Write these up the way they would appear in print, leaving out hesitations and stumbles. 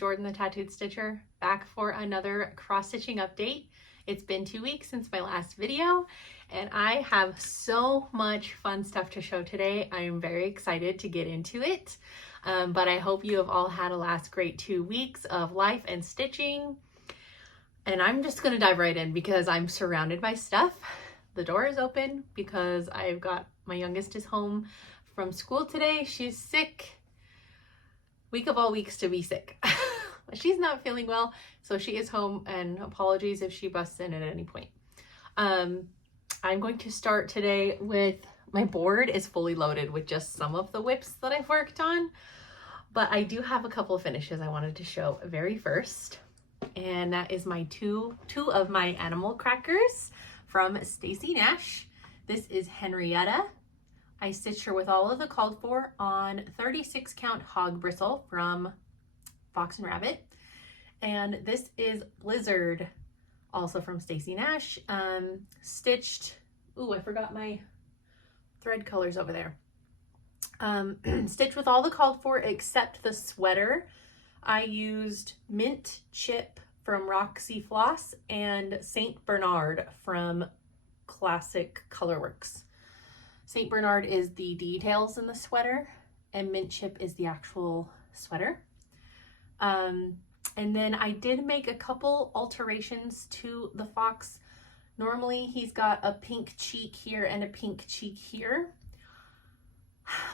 Jordan the Tattooed Stitcher, back for another cross-stitching update. It's been 2 weeks since my last video, and I have so much fun stuff to show today. I am very excited to get into it, but I hope you have all had a last great 2 weeks of life and stitching. And I'm just gonna dive right in because I'm surrounded by stuff. The door is open because I've got my youngest is home from school today. She's sick. Week of all weeks to be sick. She's not feeling well, so she is home, and apologies if she busts in at any point. I'm going to start today with, my board is fully loaded with just some of the whips that I've worked on, but I do have a couple of finishes I wanted to show very first, and that is my two of my animal crackers from Stacy Nash. This is Henrietta. I stitched her with all of the called for on 36 count hog bristle from Fox and Rabbit. And this is Blizzard, also from Stacy Nash. Stitched, ooh, I forgot my thread colors over there. Stitched with all the called for except the sweater. I used Mint Chip from Roxy Floss and Saint Bernard from Classic Colorworks. Saint Bernard is the details in the sweater, and Mint Chip is the actual sweater. And then I did make a couple alterations to the fox. Normally he's got a pink cheek here and a pink cheek here,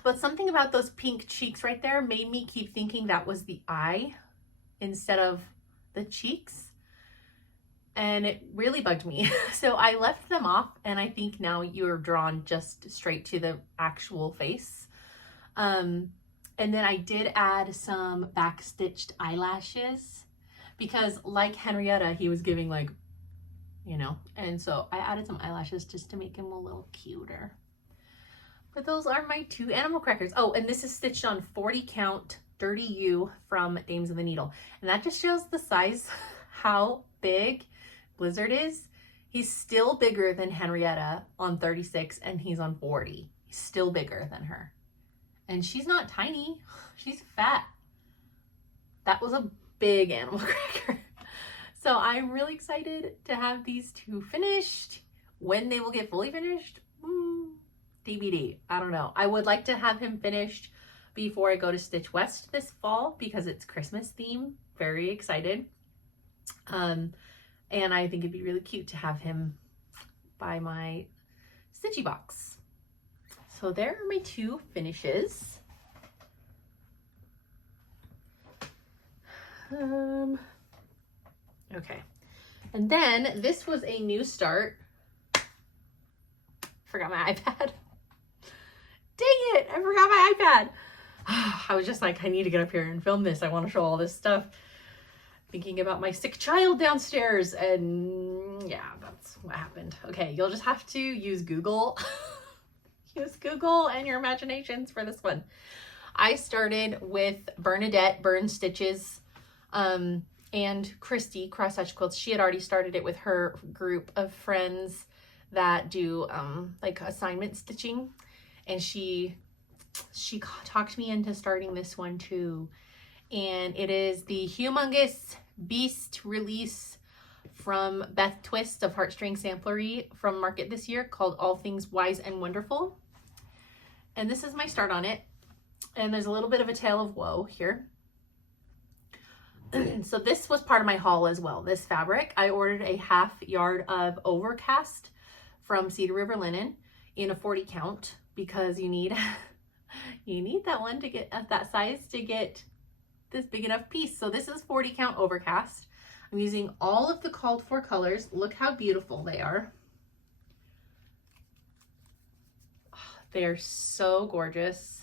but something about those pink cheeks right there made me keep thinking that was the eye instead of the cheeks. And it really bugged me. So I left them off, and I think now you're drawn just straight to the actual face. And then I did add some backstitched eyelashes because, like Henrietta, he was giving, like, you know, and so I added some eyelashes just to make him a little cuter. But those are my two animal crackers. Oh, and this is stitched on 40 count Dirty U from Dames of the Needle. And that just shows the size, how big Blizzard is. He's still bigger than Henrietta on 36, and he's on 40. He's still bigger than her. And she's not tiny, she's fat. That was a big animal cracker. So I'm really excited to have these two finished. When they will get fully finished, TBD, I don't know. I would like to have him finished before I go to Stitch West this fall because it's Christmas theme. Very excited. And I think it'd be really cute to have him by my stitchy box. So there are my two finishes. Okay. And then this was a new start. Forgot my iPad. Dang it, I forgot my iPad. I was just like, I need to get up here and film this. I want to show all this stuff. Thinking about my sick child downstairs, and yeah, that's what happened. Okay, you'll just have to use Google. Use Google and your imaginations for this one. I started with Bernadette Burn Stitches and Christy Cross Stitch Quilts. She had already started it with her group of friends that do like assignment stitching, and she talked me into starting this one too. And it is the Humongous Beast release from Beth Twist of Heartstring Samplery from market this year, called All Things Wise and Wonderful. And this is my start on it. And there's a little bit of a tale of woe here. So this was part of my haul as well. This fabric, I ordered a 1/2 yard of Overcast from Cedar River Linen in a 40 count because you need that one to get at that size to get this big enough piece. So this is 40 count Overcast. I'm using all of the called for colors. Look how beautiful they are. They are so gorgeous.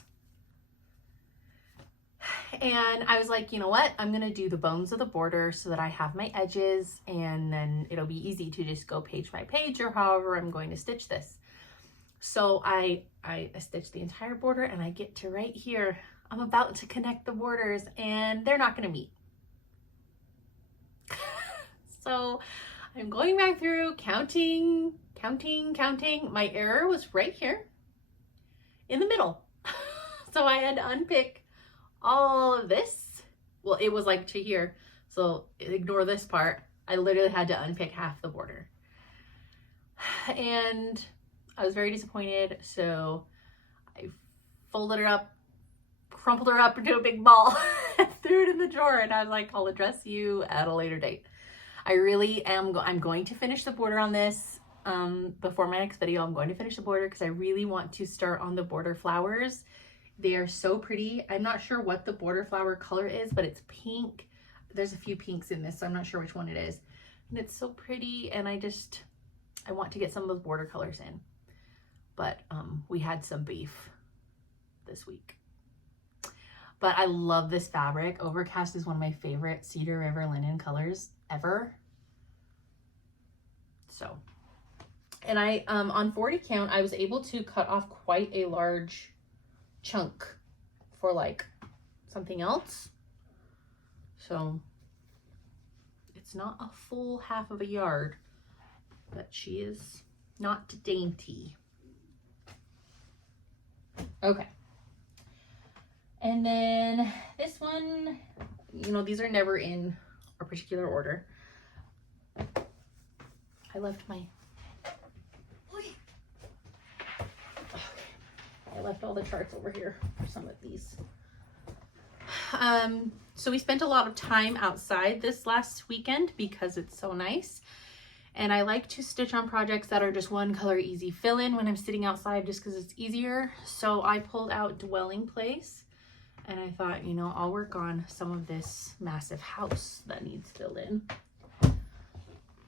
And I was like, you know what? I'm going to do the bones of the border so that I have my edges, and then it'll be easy to just go page by page or however I'm going to stitch this. So I stitched the entire border, and I get to right here. I'm about to connect the borders, and they're not going to meet. So I'm going back through, counting. My error was right here in the middle. So I had to unpick all of this well, it was like to here. So ignore this part. I literally had to unpick half the border. And I was very disappointed. So I folded it up, crumpled her up into a big ball, and threw it in the drawer. And I was like, I'll address you at a later date. I really am, I'm going to finish the border on this before my next video. I'm going to finish the border because I really want to start on the border flowers. They are so pretty. I'm not sure what the border flower color is, but it's pink. There's a few pinks in this, so I'm not sure which one it is. And it's so pretty, and I want to get some of those border colors in. But we had some beef this week. But I love this fabric. Overcast is one of my favorite Cedar River linen colors ever. So, and I, on 40 count, I was able to cut off quite a large chunk for like something else. So it's not a full half of a yard, but she is not dainty. Okay. And then this one, you know, these are never in a particular order. I left my, I left all the charts over here for some of these. So we spent a lot of time outside this last weekend because it's so nice. And I like to stitch on projects that are just one color easy fill in when I'm sitting outside just because it's easier. So I pulled out Dwelling Place and I thought, you know, I'll work on some of this massive house that needs filled in.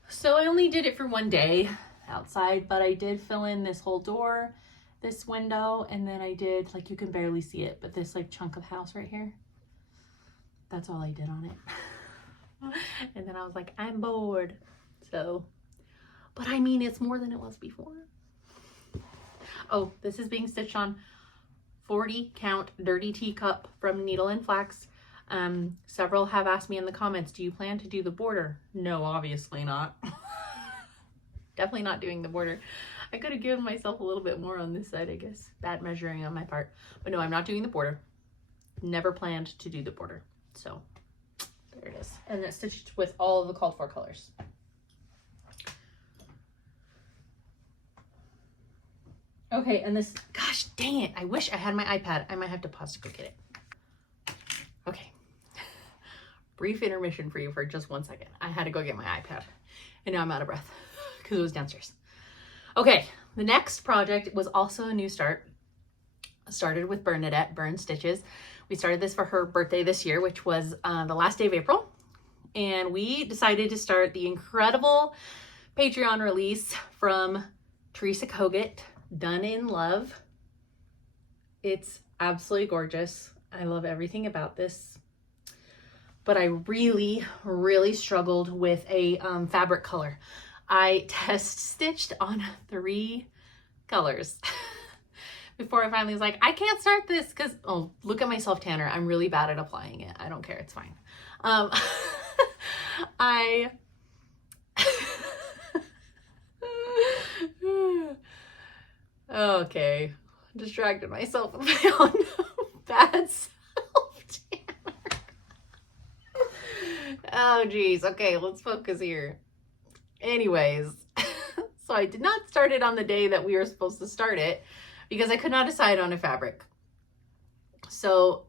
So I only did it for one day outside, but I did fill in this whole door, this window, and then I did, like, you can barely see it, but this like chunk of house right here. That's all I did on it. And then I was like, I'm bored. So, but I mean, it's more than it was before. Oh, this is being stitched on 40 count Dirty Teacup from Needle and Flax. Several have asked me in the comments, do you plan to do the border? No, obviously not. Definitely not doing the border. I could have given myself a little bit more on this side, I guess. Bad measuring on my part. But no, I'm not doing the border. Never planned to do the border. So there it is. And it's stitched with all of the called for colors. Okay, and this, gosh dang it, I wish I had my iPad. I might have to pause to go get it. Okay. Brief intermission for you for just 1 second. I had to go get my iPad. And now I'm out of breath because it was downstairs. Okay, the next project was also a new start. I started with Bernadette Burn Stitches. We started this for her birthday this year, which was the last day of April. And we decided to start the incredible Patreon release from Teresa Kogut, Done in Love. It's absolutely gorgeous. I love everything about this. But I really, really struggled with a fabric color. I test stitched on 3 colors before I finally was like, I can't start this because, oh, look at my self tanner. I'm really bad at applying it. I don't care. It's fine. Okay. Distracted myself with my own bad self tanner. Oh, geez. Okay, let's focus here. Anyways, so I did not start it on the day that we were supposed to start it because I could not decide on a fabric. So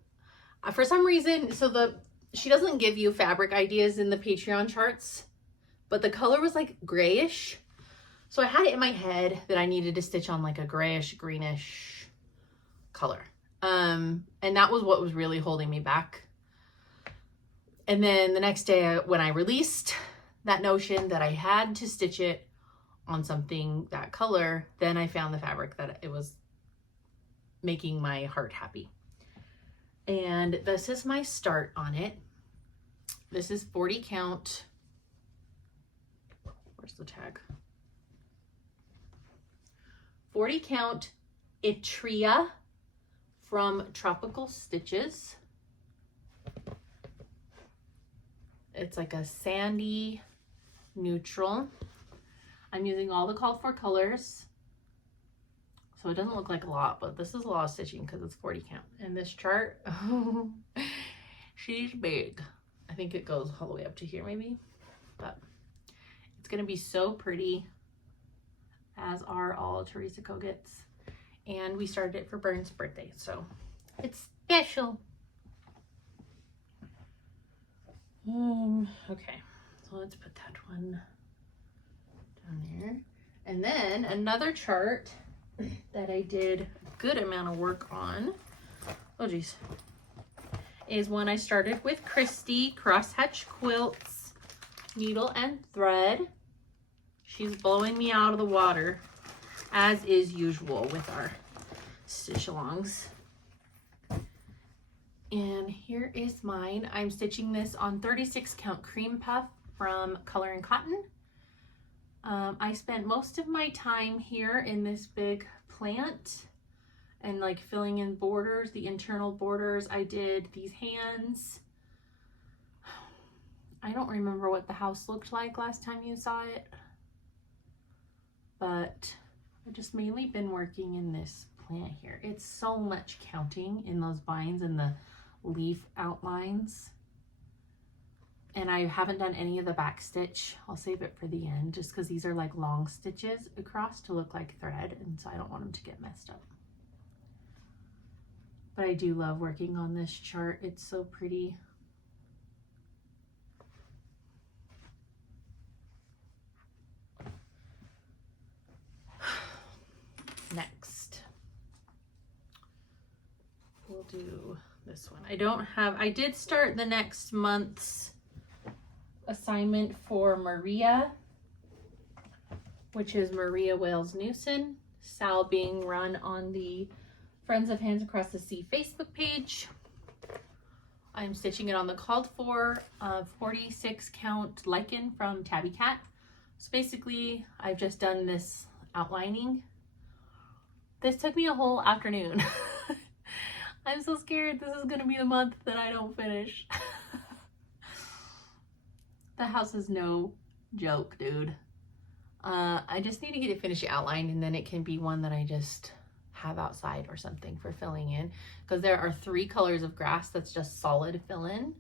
for some reason, she doesn't give you fabric ideas in the Patreon charts, but the color was like grayish. So I had it in my head that I needed to stitch on like a grayish, greenish color. And that was what was really holding me back. And then the next day when I released that notion that I had to stitch it on something that color, then I found the fabric that it was making my heart happy. And this is my start on it. This is 40 count. Where's the tag? 40 count Itria from Tropical Stitches. It's like a sandy neutral. I'm using all the called for colors. So it doesn't look like a lot, but this is a lot of stitching because it's 40 count. And this chart, oh, She's big. I think it goes all the way up to here maybe, but it's gonna be so pretty, as are all Teresa Kogut's. And we started it for Burns' birthday, so it's special. Okay, so let's put that one down there. And then another chart that I did a good amount of work on, oh geez, is one I started with Christy, Crosshatch Quilts, needle and thread. She's blowing me out of the water, as is usual with our stitch alongs. And here is mine. I'm stitching this on 36 count cream puff from Color and Cotton. I spent most of my time here in this big plant and like filling in borders, the internal borders. I did these hands. I don't remember what the house looked like last time you saw it, but I've just mainly been working in this plant here. It's so much counting in those vines and the leaf outlines. And I haven't done any of the back stitch. I'll save it for the end just because these are like long stitches across to look like thread, and so I don't want them to get messed up. But I do love working on this chart. It's so pretty. Next, we'll do this one. I did start the next month's assignment for Maria, which is Maria Wales Newson, Sal being run on the Friends of Hands Across the Sea Facebook page. I'm stitching it on the called for 46 count lichen from Tabby Cat. So basically I've just done this outlining. This took me a whole afternoon. I'm so scared this is gonna be the month that I don't finish. The house is no joke, dude. I just need to get it finished outlined, and then it can be one that I just have outside or something for filling in, because there are 3 colors of grass that's just solid fill in,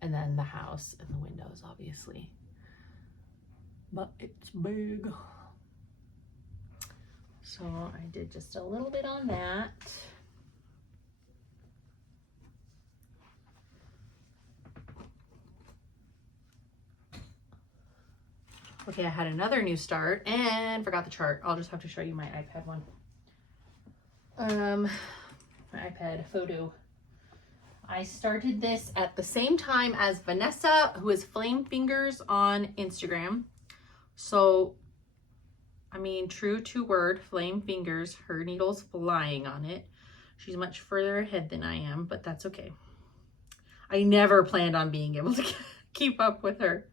and then the house and the windows obviously, but it's big. So I did just a little bit on that. Okay, I had another new start and forgot the chart. I'll just have to show you my iPad one. My iPad photo. I started this at the same time as Vanessa, who is Flame Fingers on Instagram. So, I mean, true to word, Flame Fingers, her needle's flying on it. She's much further ahead than I am, but that's okay. I never planned on being able to keep up with her.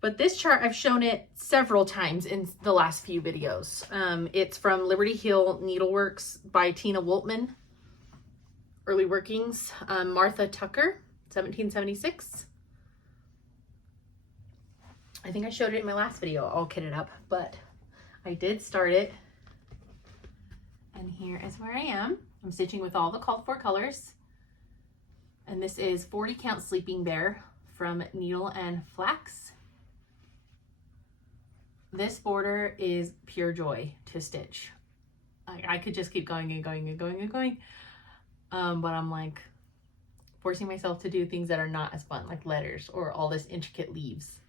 But this chart, I've shown it several times in the last few videos. It's from Liberty Hill Needleworks by Tina Woltman. Early Workings, Martha Tucker, 1776. I think I showed it in my last video. I'll kit it up, but I did start it. And here is where I am. I'm stitching with all the called for colors. And this is 40 count Sleeping Bear from Needle and Flax. This border is pure joy to stitch. I could just keep going and going and going and going. But I'm like forcing myself to do things that are not as fun, like letters or all this intricate leaves,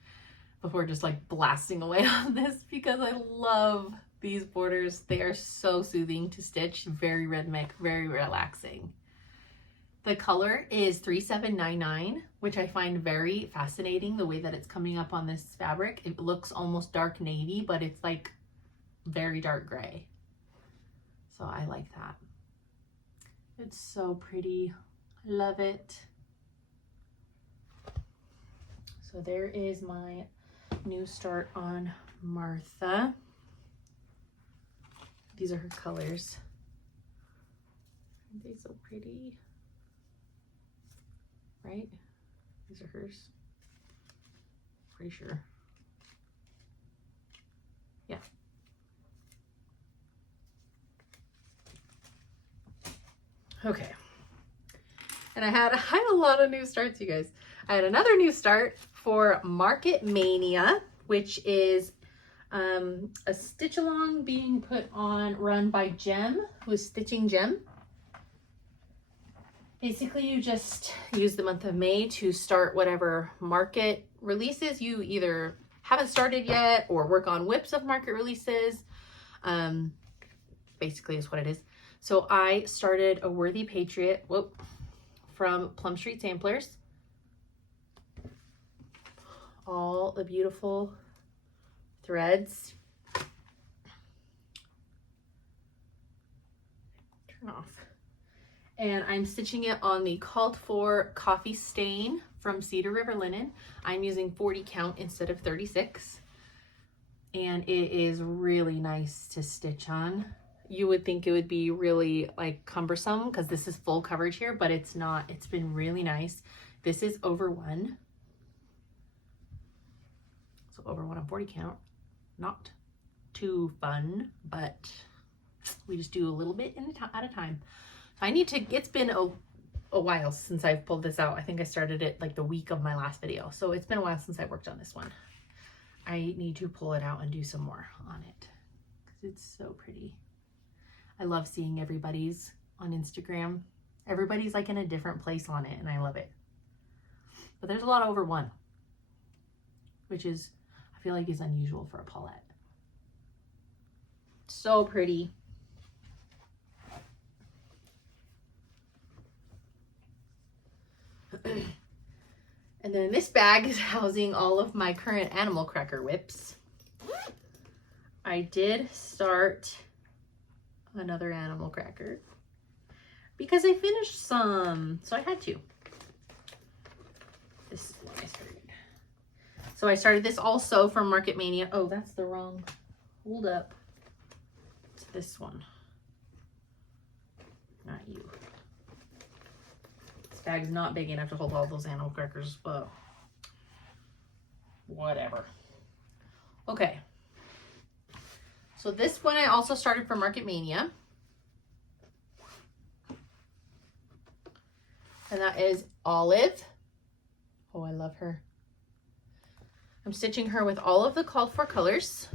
before just like blasting away on this, because I love these borders. They are so soothing to stitch, very rhythmic, very relaxing. The color is 3799, which I find very fascinating, the way that it's coming up on this fabric. It looks almost dark navy, but it's like very dark gray. So I like that. It's so pretty. Love it. So there is my new start on Martha. These are her colors. Aren't they so pretty? Right? These are hers. Pretty sure. Yeah. Okay. And I had a lot of new starts, you guys. I had another new start for Market Mania, which is a stitch along being run by Jem, who is stitching Jem. Basically, you just use the month of May to start whatever market releases you either haven't started yet or work on whips of market releases. Basically is what it is. So I started a Worthy Patriot from Plum Street Samplers. All the beautiful threads. Turn off. And I'm stitching it on the called for coffee stain from Cedar River Linen. I'm using 40 count instead of 36. And it is really nice to stitch on. You would think it would be really like cumbersome because this is full coverage here, but it's not. It's been really nice. This is over 1. So over 1 on 40 count. Not too fun, but we just do a little bit at a time. So I need to, it's been a while since I've pulled this out. I think I started it like the week of my last video. So it's been a while since I worked on this one. I need to pull it out and do some more on it because it's so pretty. I love seeing everybody's on Instagram. Everybody's like in a different place on it and I love it. But there's a lot over 1, which is, I feel like is unusual for a Paulette. So pretty. And then this bag is housing all of my current animal cracker whips. I did start another animal cracker because I finished some, so I had to. This is what I started. So I started this also from Market Mania. Oh, that's the wrong, hold up. It's this one, not you. Bag's not big enough to hold all those animal crackers, but whatever. Okay. So this one I also started from Market Mania. And that is Olive. Oh, I love her. I'm stitching her with all of the called for colors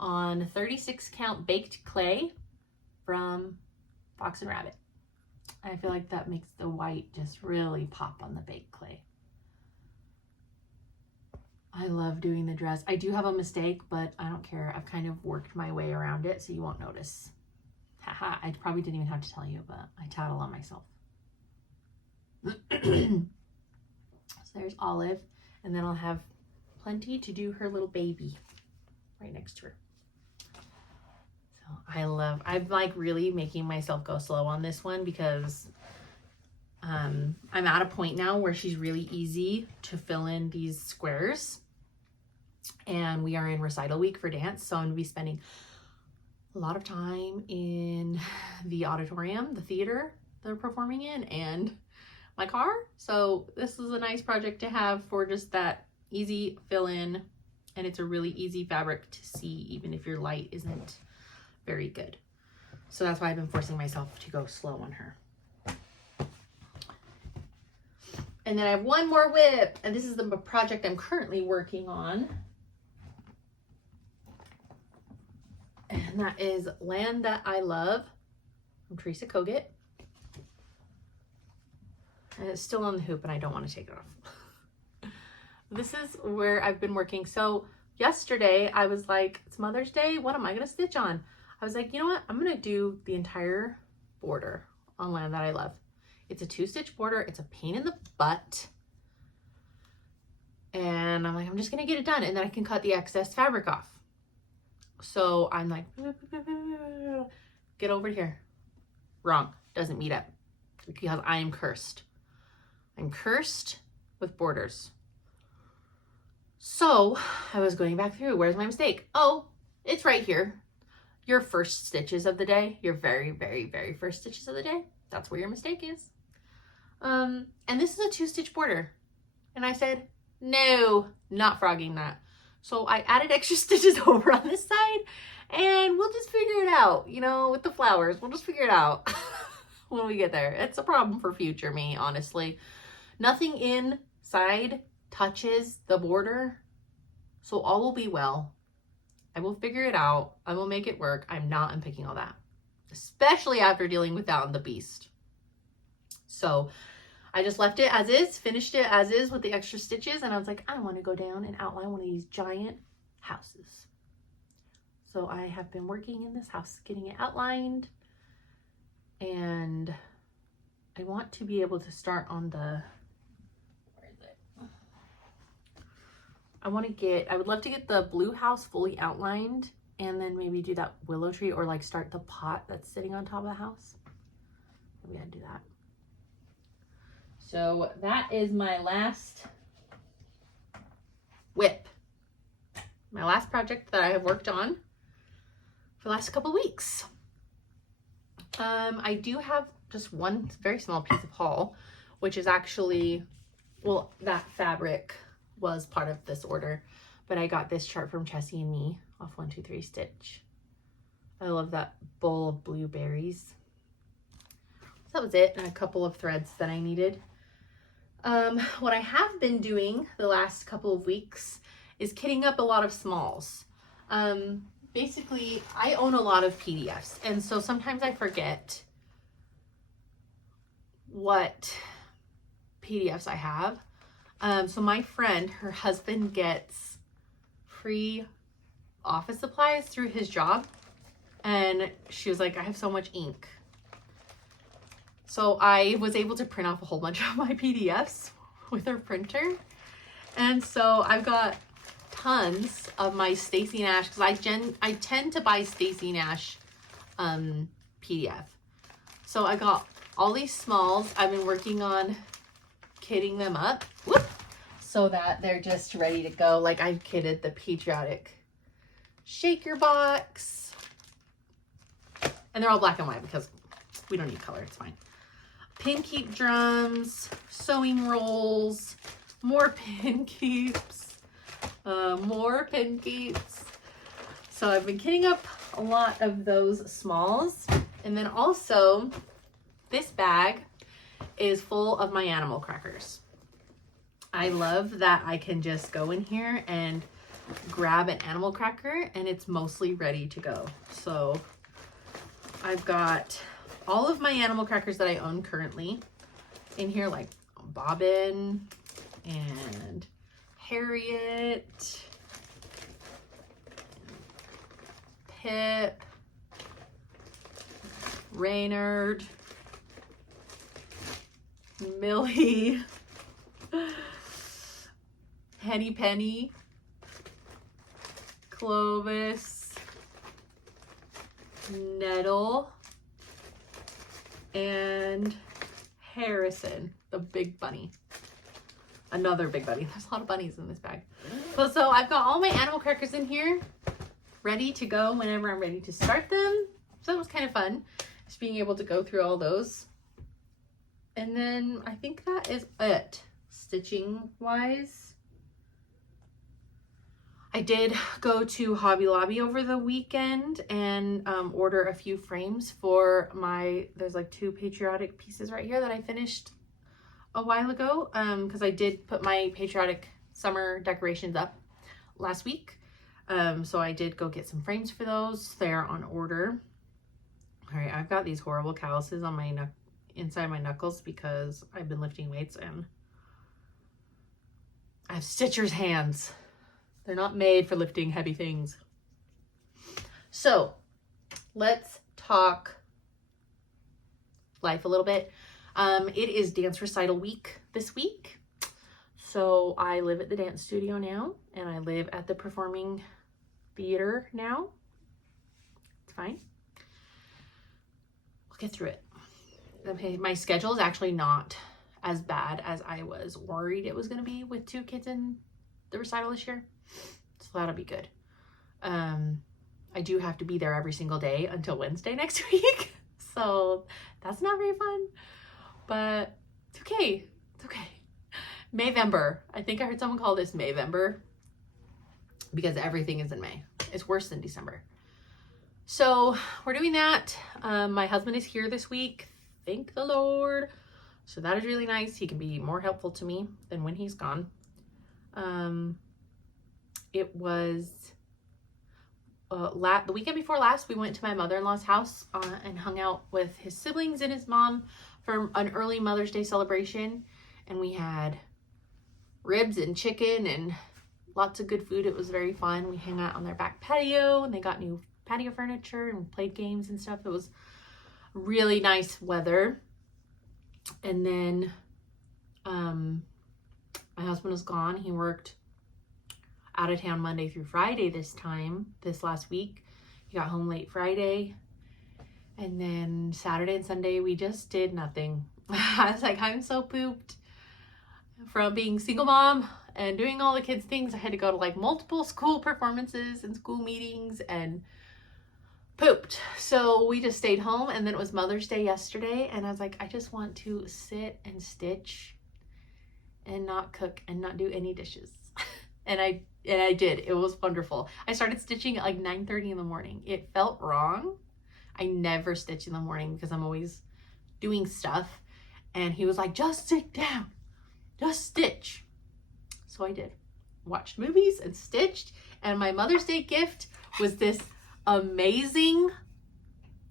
on 36 count baked clay from Fox and Rabbit. I feel like that makes the white just really pop on the baked clay. I love doing the dress. I do have a mistake, but I don't care. I've kind of worked my way around it, so you won't notice. Haha, I probably didn't even have to tell you, but I tattle on myself. So there's Olive, and then I'll have Plenty to do her little baby right next to her. I'm like really making myself go slow on this one because I'm at a point now where she's really easy to fill in these squares, and we are in recital week for dance, so I'm gonna be spending a lot of time in the auditorium, the theater they're performing in, and my car. So this is a nice project to have for just that easy fill in, and it's a really easy fabric to see even if your light isn't very good. So that's why I've been forcing myself to go slow on her. And then I have one more whip, and this is the project I'm currently working on. And that is Land That I Love from Teresa Kogut. And it's still on the hoop and I don't want to take it off. This is where I've been working. So yesterday I was like, it's Mother's Day. What am I going to stitch on? I was like, you know what? I'm going to do the entire border on Land That I Love. It's a 2-stitch border. It's a pain in the butt. And I'm like, I'm just going to get it done. And then I can cut the excess fabric off. So I'm like, get over here. Wrong. Doesn't meet up. Because I am cursed. I'm cursed with borders. So I was going back through. Where's my mistake? Oh, it's right here. Your first stitches of the day. Your very, very, very first stitches of the day. That's where your mistake is. And this is a 2-stitch border. And I said, no, not frogging that. So I added extra stitches over on this side, and we'll just figure it out, you know, with the flowers. We'll just figure it out. when we get there. It's a problem for future me, honestly. Nothing inside touches the border, so all will be well. I will figure it out. I will make it work. I'm not unpicking all that, especially after dealing with that on the Beast. So I just left it as is, finished it as is with the extra stitches, and I was like, I want to go down and outline one of these giant houses. So I have been working in this house, getting it outlined, and I want to be able to start on the, where is it? I would love to get the blue house fully outlined and then maybe do that willow tree, or like start the pot that's sitting on top of the house. Maybe I'd do that. So that is my last whip. My last project that I have worked on for the last couple weeks. I do have just one very small piece of haul, which is actually, well, that fabric was part of this order, but I got this chart from Chessie and Me off 123 Stitch. I love that bowl of blueberries. So that was it, and a couple of threads that I needed. What I have been doing the last couple of weeks is kitting up a lot of smalls. Basically, I own a lot of PDFs, and so sometimes I forget what PDFs I have. So my friend, her husband gets free office supplies through his job, and she was like, I have so much ink. So I was able to print off a whole bunch of my PDFs with her printer. And so I've got tons of my Stacy Nash, because I tend to buy Stacy Nash PDF. So I got all these smalls. I've been working on kitting them up, so that they're just ready to go. Like, I kitted the patriotic shaker box, and they're all black and white because we don't need color, it's fine. Pin keep drums, sewing rolls, more pin keeps, more pin keeps. So I've been kitting up a lot of those smalls. And then also, this bag is full of my animal crackers. I love that I can just go in here and grab an animal cracker and it's mostly ready to go. So I've got all of my animal crackers that I own currently in here, like Bobbin and Harriet, Pip, Reynard, Millie, Henny Penny, Clovis, Nettle, and Harrison, the big bunny. Another big bunny. There's a lot of bunnies in this bag. So I've got all my animal crackers in here ready to go whenever I'm ready to start them. So that was kind of fun, just being able to go through all those. And then I think that is it, stitching wise. I did go to Hobby Lobby over the weekend and order a few frames for there's like 2 patriotic pieces right here that I finished a while ago, because I did put my patriotic summer decorations up last week. So I did go get some frames for those. They're on order. All right, I've got these horrible calluses on my inside my knuckles because I've been lifting weights and I have stitcher's hands. They're not made for lifting heavy things. So let's talk life a little bit. It is dance recital week this week. So I live at the dance studio now, and I live at the performing theater now. It's fine. We'll get through it. Okay, my schedule is actually not as bad as I was worried it was going to be with 2 kids in the recital this year. So that'll be good. I do have to be there every single day until Wednesday next week. So that's not very fun, but it's okay. It's okay. Mayvember. I think I heard someone call this Mayvember because everything is in May. It's worse than December. So we're doing that. My husband is here this week, thank the Lord. So that is really nice. He can be more helpful to me than when he's gone. It was the weekend before last, we went to my mother-in-law's house and hung out with his siblings and his mom for an early Mother's Day celebration. And we had ribs and chicken and lots of good food. It was very fun. We hung out on their back patio and they got new patio furniture and played games and stuff. It was really nice weather. And then my husband was gone. He worked out of town Monday through Friday this last week. He got home late Friday. And then Saturday and Sunday, we just did nothing. I was like, I'm so pooped from being single mom and doing all the kids' things. I had to go to like multiple school performances and school meetings and pooped. So we just stayed home, and then it was Mother's Day yesterday, and I was like, I just want to sit and stitch and not cook and not do any dishes. and I did. It was wonderful. I started stitching at like 9:30 in the morning. It felt wrong. I never stitch in the morning because I'm always doing stuff. And he was like, just sit down, just stitch. So I did. Watched movies and stitched. And my Mother's Day gift was this amazing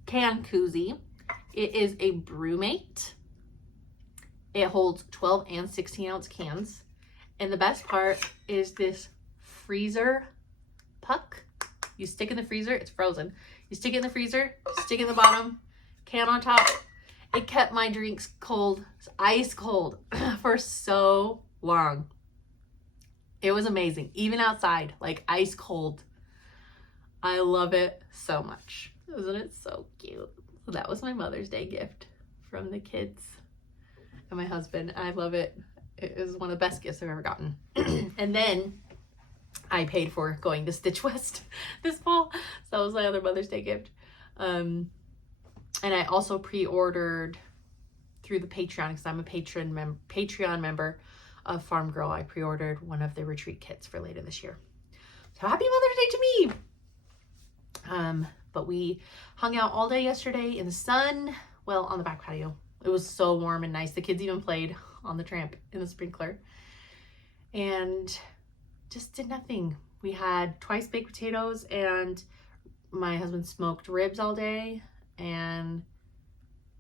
can koozie. It is a Brewmate. It holds 12 and 16 ounce cans. And the best part is this freezer puck. You stick in the freezer, it's frozen. You stick it in the freezer, stick it in the bottom, can on top. It kept my drinks cold, ice cold for so long. It was amazing, even outside, like ice cold. I love it so much. Isn't it so cute? So that was my Mother's Day gift from the kids and my husband. I love it. It is one of the best gifts I've ever gotten. And then I paid for going to Stitch West this fall. So that was my other Mother's Day gift. And I also pre-ordered through the Patreon, because I'm a Patreon member of Farm Girl. I pre-ordered one of the retreat kits for later this year. So happy Mother's Day to me. But we hung out all day yesterday in the sun, well, on the back patio. It was so warm and nice. The kids even played on the tramp in the sprinkler and just did nothing. We had twice baked potatoes, and my husband smoked ribs all day and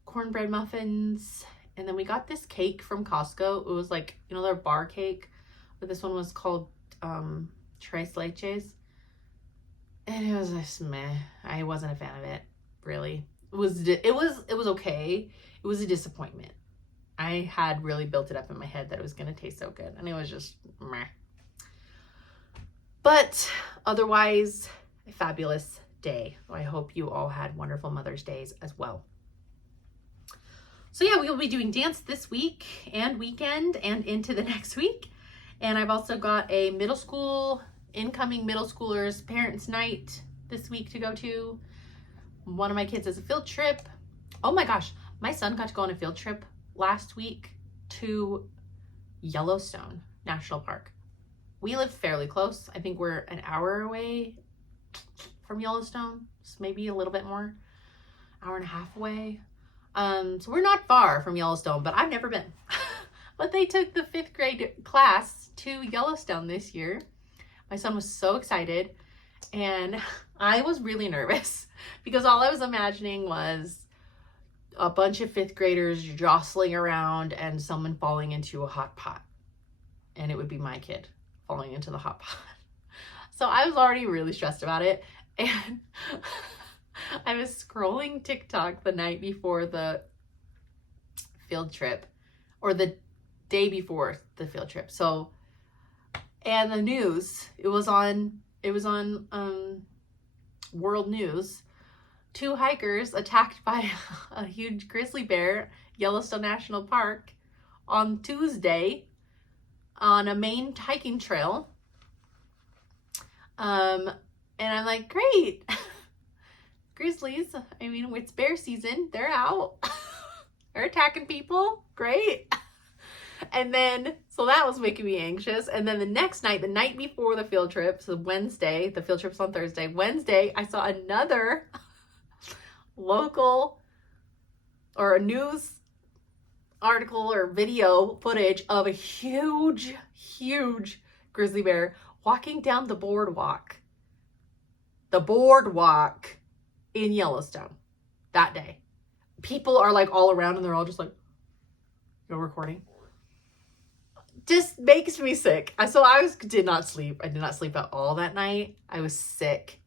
cornbread muffins. And then we got this cake from Costco. It was like, you know, their bar cake, but this one was called tres leches. And it was just meh. I wasn't a fan of it, really. It was okay. It was a disappointment. I had really built it up in my head that it was going to taste so good, and it was just meh. But otherwise, a fabulous day. I hope you all had wonderful Mother's Days as well. So yeah, we will be doing dance this week and weekend and into the next week. And I've also got a incoming middle schoolers parents night this week to go to. One of my kids has a field trip. Oh my gosh, my son got to go on a field trip last week to Yellowstone National Park. We live fairly close. I think we're an hour away from Yellowstone, so maybe a little bit more, hour and a half away. So we're not far from Yellowstone, but I've never been. But they took the 5th grade class to Yellowstone this year. My son was so excited, and I was really nervous because all I was imagining was a bunch of 5th graders jostling around and someone falling into a hot pot. And it would be my kid falling into the hot pot. So I was already really stressed about it. And I was scrolling TikTok the night before the field trip, or the day before the field trip. So, and the news, it was on World News. 2 hikers attacked by a huge grizzly bear, Yellowstone National Park, on Tuesday on a main hiking trail. And I'm like, great. Grizzlies, I mean, it's bear season. They're out. They're attacking people. Great. And then, so that was making me anxious. And then the next night, the night before the field trip, so Wednesday, the field trip's on Thursday. Wednesday, I saw another local or a news article or video footage of a huge grizzly bear walking down the boardwalk in Yellowstone that day. People are like all around and they're all just like, no recording. Just makes me sick. So did not sleep. I did not sleep at all that night. I was sick.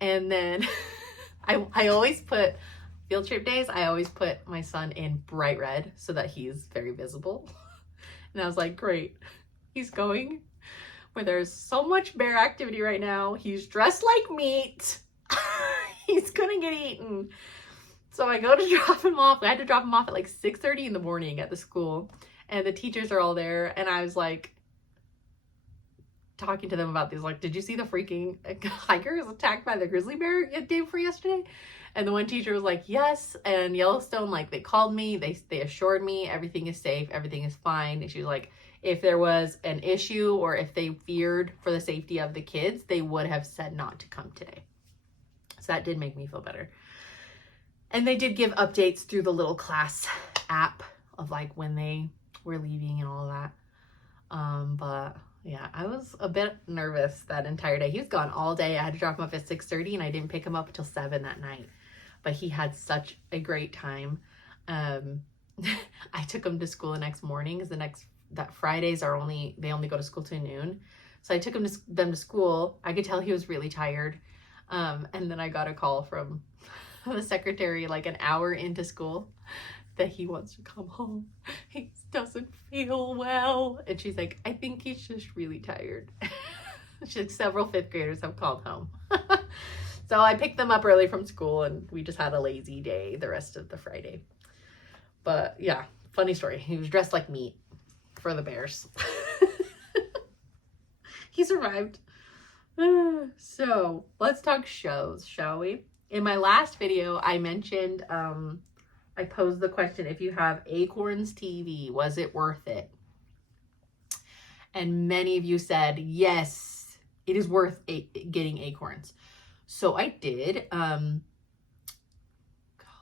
And then I always put field trip days, I always put my son in bright red so that he's very visible. And I was like, great. He's going where there's so much bear activity right now. He's dressed like meat. He's gonna get eaten. So I go to drop him off. I had to drop him off at like 6:30 in the morning at the school. And the teachers are all there. And I was like, talking to them about these, like, did you see the freaking hiker was attacked by the grizzly bear day before yesterday? And the one teacher was like, yes. And Yellowstone, like, they called me, they assured me everything is safe, everything is fine. And she was like, if there was an issue or if they feared for the safety of the kids, they would have said not to come today. So that did make me feel better. And they did give updates through the little class app of like when they were leaving and all that. But yeah, I was a bit nervous that entire day. He was gone all day. I had to drop him off at 6:30 and I didn't pick him up until 7 that night. But he had such a great time. I took him to school the next morning because that Fridays they only go to school till noon. So I took them to school. I could tell he was really tired. And then I got a call from the secretary like an hour into school that he wants to come home. He doesn't feel well. And she's like, I think he's just really tired. She's like, several 5th graders have called home. So I picked them up early from school and we just had a lazy day the rest of the Friday. But yeah, funny story. He was dressed like meat for the bears. He survived. So let's talk shows, shall we? In my last video, I mentioned, I posed the question, if you have Acorns TV, was it worth it? And many of you said, yes, it is worth getting Acorns. So I did. God,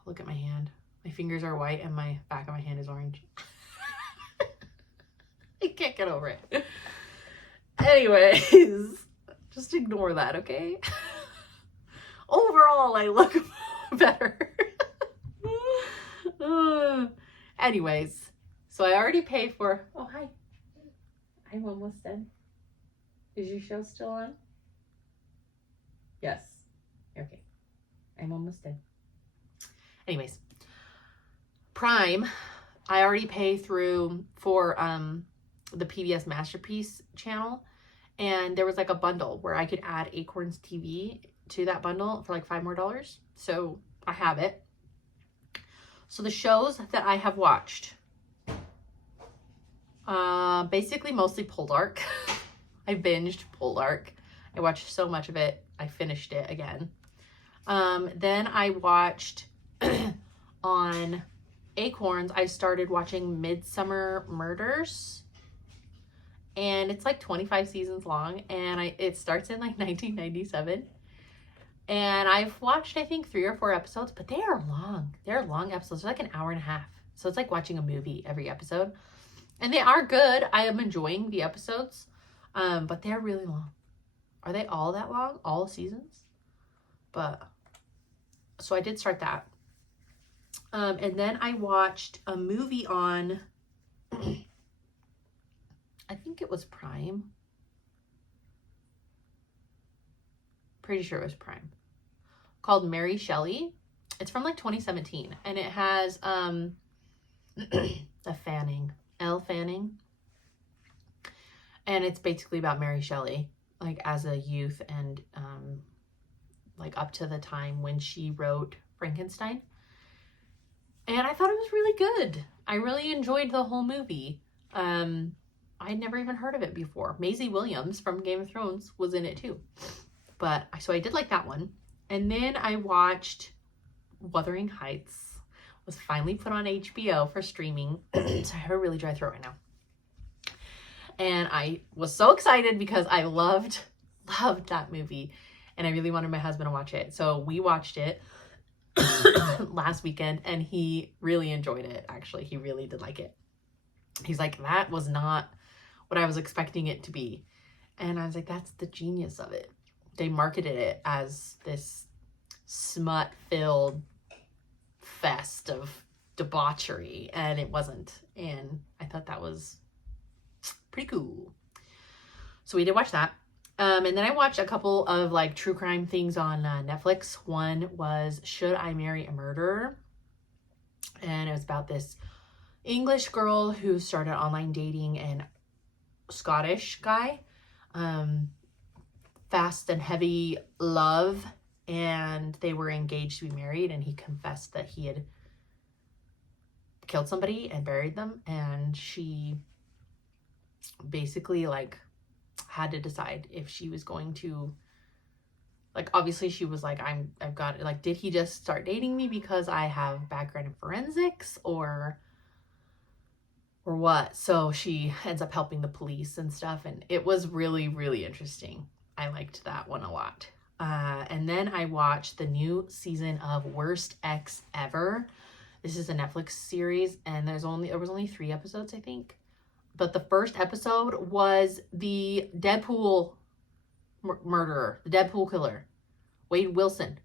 look at my hand. My fingers are white and my back of my hand is orange. I can't get over it. Anyways, just ignore that, okay? Overall, I look better. Anyways, so I already paid for, oh, hi. I'm almost done. Is your show still on? Yes. Okay. I'm almost done. Anyways, Prime, I already pay through for the PBS Masterpiece channel. And there was like a bundle where I could add Acorns TV to that bundle for like $5 more. So I have it. So the shows that I have watched, basically mostly Poldark. I binged Poldark. I watched so much of it. I finished it again. Then I watched on Acorns, I started watching Midsummer Murders. And it's like 25 seasons long. And it starts in like 1997. And I've watched, I think, 3 or 4 episodes, but they are long. They're long episodes. They're like an hour and a half. So it's like watching a movie every episode. And they are good. I am enjoying the episodes. But they're really long. Are they all that long? All seasons? But, so I did start that. And then I watched a movie on, I think it was Prime. Pretty sure it was Prime. Called Mary Shelley. It's from like 2017. And it has Elle Fanning. And it's basically about Mary Shelley, like as a youth and like up to the time when she wrote Frankenstein. And I thought it was really good. I really enjoyed the whole movie. I'd never even heard of it before. Maisie Williams from Game of Thrones was in it too. But so I did like that one. And then I watched Wuthering Heights. Was finally put on HBO for streaming. So I have a really dry throat right now. And I was so excited because I loved that movie. And I really wanted my husband to watch it. So we watched it. last weekend, and he really enjoyed it. Actually, he really did like it. He's like, that was not what I was expecting it to be. And I was like, that's the genius of it. They marketed it as this smut-filled fest of debauchery, and it wasn't. And I thought that was pretty cool. So we did watch that. And then I watched a couple of like true crime things on Netflix. One was Should I Marry a Murderer? And it was about this English girl who started online dating an Scottish guy. Fast and heavy love. And they were engaged to be married. And he confessed that he had killed somebody and buried them. And she basically like had to decide if she was going to, like, obviously she was like, I've got, like, did he just start dating me because I have background in forensics or what? So she ends up helping the police and stuff, and it was really, really interesting. I liked that one a lot. And then I watched the new season of Worst Ex Ever. This is a Netflix series, and there was only 3 episodes, I think. But the first episode was the Deadpool murderer, the Deadpool killer, Wade Wilson,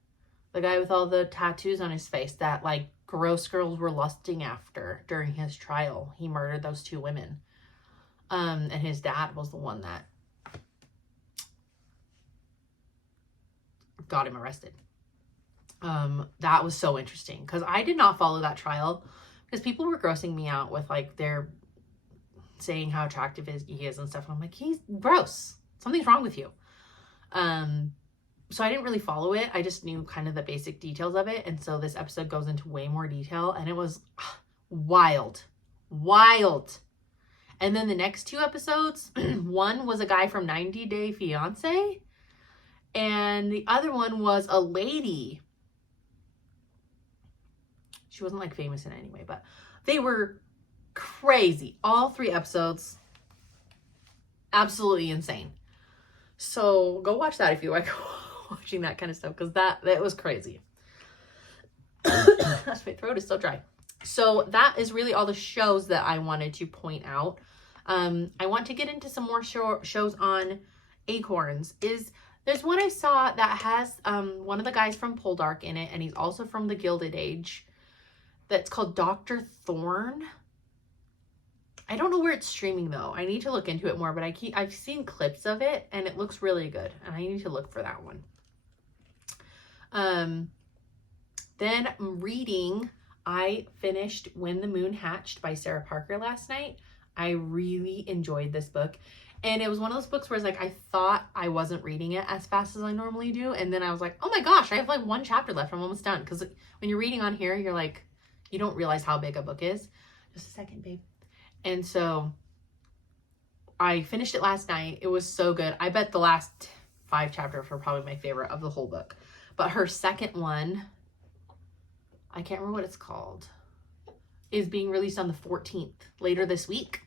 the guy with all the tattoos on his face that like gross girls were lusting after during his trial. He murdered those 2 women. And his dad was the one that got him arrested. That was so interesting because I did not follow that trial because people were grossing me out with like their saying how attractive he is and stuff. And I'm like, he's gross. Something's wrong with you. So I didn't really follow it. I just knew kind of the basic details of it. And so this episode goes into way more detail, and it was wild. And then the next 2 episodes, one was a guy from 90 Day Fiance, and the other one was a lady. She wasn't like famous in any way, but they were crazy. All 3 episodes, absolutely insane. So go watch that if you like watching that kind of stuff, because that was crazy. Gosh, my throat is so dry. So that is really all the shows that I wanted to point out. I want to get into some more shows on Acorns. There's one I saw that has one of the guys from Poldark in it, and he's also from the Gilded Age. That's called Dr. Thorne. I don't know where it's streaming though. I need to look into it more, but I've seen clips of it and it looks really good, and I need to look for that one. Then reading, I finished When the Moon Hatched by Sarah Parker last night. I really enjoyed this book. And it was one of those books where it's like, I thought I wasn't reading it as fast as I normally do. And then I was like, oh my gosh, I have like 1 chapter left. I'm almost done. Because when you're reading on here, you're like, you don't realize how big a book is. Just a second, babe. And so I finished it last night. It was so good. I bet the last 5 chapters were probably my favorite of the whole book. But her second one, I can't remember what it's called, is being released on the 14th, later this week.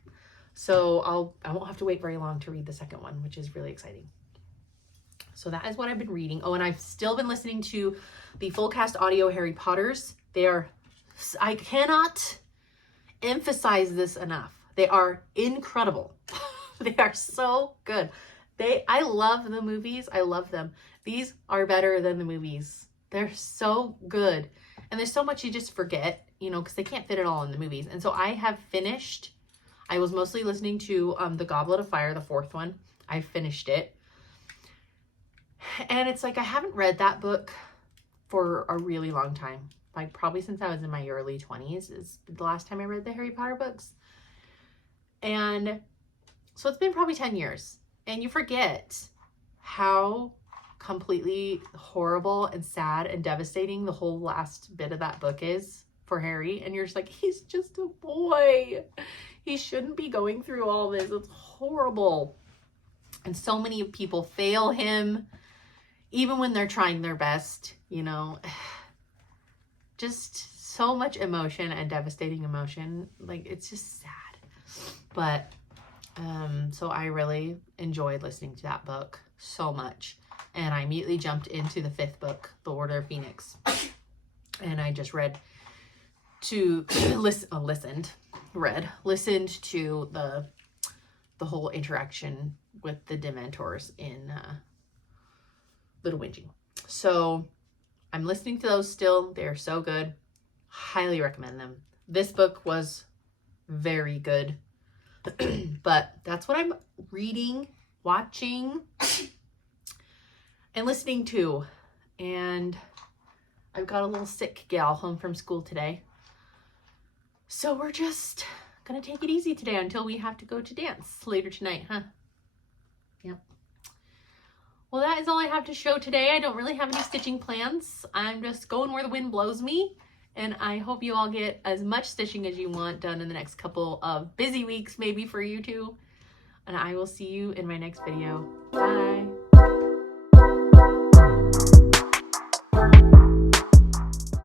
So I won't have to wait very long to read the second one, which is really exciting. So that is what I've been reading. Oh, and I've still been listening to the full cast audio Harry Potters. I cannot emphasize this enough. They are incredible. They are so good. I love the movies. I love them. These are better than the movies. They're so good. And there's so much you just forget, because they can't fit it all in the movies. And so I have finished. I was mostly listening to The Goblet of Fire, the 4th one. I finished it. And it's like, I haven't read that book for a really long time. Like probably since I was in my early 20s is the last time I read the Harry Potter books. And so it's been probably 10 years. And you forget how completely horrible and sad and devastating the whole last bit of that book is for Harry. And you're just like, he's just a boy. He shouldn't be going through all this. It's horrible. And so many people fail him, even when they're trying their best, Just so much emotion and devastating emotion. Like, it's just sad. But, so I really enjoyed listening to that book so much. And I immediately jumped into the 5th book, The Order of Phoenix. And I just listened to the whole interaction with the Dementors in Little Whinging. So I'm listening to those still. They're so good. Highly recommend them. This book was very good. But that's what I'm reading, watching, and listening to. And I've got a little sick gal home from school today. So we're just gonna take it easy today until we have to go to dance later tonight, huh? Yep. Well, that is all I have to show today. I don't really have any stitching plans. I'm just going where the wind blows me. And I hope you all get as much stitching as you want done in the next couple of busy weeks, maybe for you too. And I will see you in my next video. Bye.